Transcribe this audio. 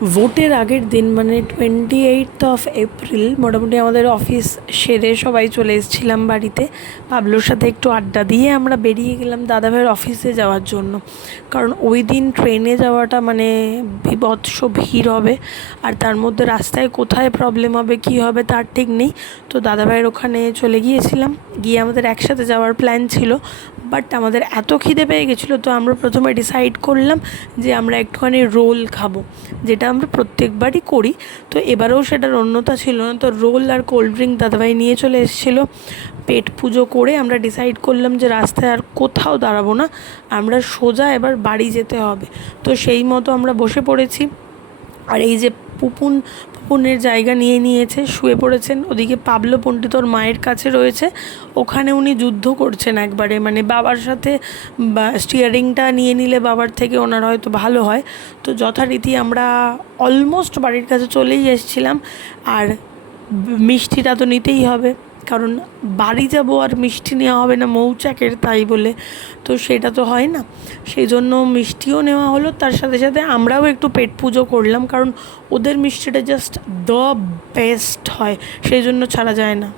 ভোটের আগের দিন মানে 28 মোটামুটি আমাদের অফিস সেরে সবাই চলে এসেছিলাম বাড়িতে। পাবলোর সাথে একটু আড্ডা দিয়ে আমরা বেরিয়ে গেলাম দাদাভাইয়ের অফিসে যাওয়ার জন্য। কারণ ওই দিন ট্রেনে যাওয়াটা মানে বীভৎস ভিড় হবে, আর তার মধ্যে রাস্তায় কোথায় প্রবলেম হবে কী হবে তার ঠিক নেই। তো দাদাভাইয়ের ওখানে চলে গিয়েছিলাম, গিয়ে আমাদের একসাথে যাওয়ার প্ল্যান ছিল, বাট আমাদের এত খিদে পেয়ে গেছিলো তো আমরা প্রথমে ডিসাইড করলাম যে আমরা একটুখানি রোল খাবো, যেটা আমরা প্রত্যেকবারই করি। তো এবারেও সেটার অন্যতা ছিল না, তো রোল আর কোল্ড ড্রিঙ্ক দাদাভাই নিয়ে চলে এসেছিলো। পেট পুজো করে আমরা ডিসাইড করলাম যে রাস্তায় আর কোথাও দাঁড়াবো না, আমরা সোজা এবার বাড়ি যেতে হবে। তো সেই মতো আমরা বসে পড়েছি। আর এই যে পুপুনের জায়গা নিয়ে নিয়েছে, শুয়ে পড়েছেন। ওদিকে পাবলো পণ্ডিত ওর মায়ের কাছে রয়েছে, ওখানে উনি যুদ্ধ করছেন একবারে, মানে বাবার সাথে স্টিয়ারিংটা নিয়ে নিলে বাবার থেকে ওনার হয়তো ভালো হয়। তো যথারীতি আমরা অলমোস্ট বাড়ির কাছে চলেই এসেছিলাম। আর মিষ্টিটা তো নিতেই হবে, কারণ বাড়ি যাব আর মিষ্টি নেওয়া হবে না মৌচাকের তাই বলে, তো সেটা তো হয় না। সেই জন্য মিষ্টিও নেওয়া হলো, তার সাথে সাথে আমরাও একটু পেট পুজো করলাম, কারণ ওদের মিষ্টিটা জাস্ট দ্য বেস্ট হয়, সেই জন্য ছাড়া যায় না।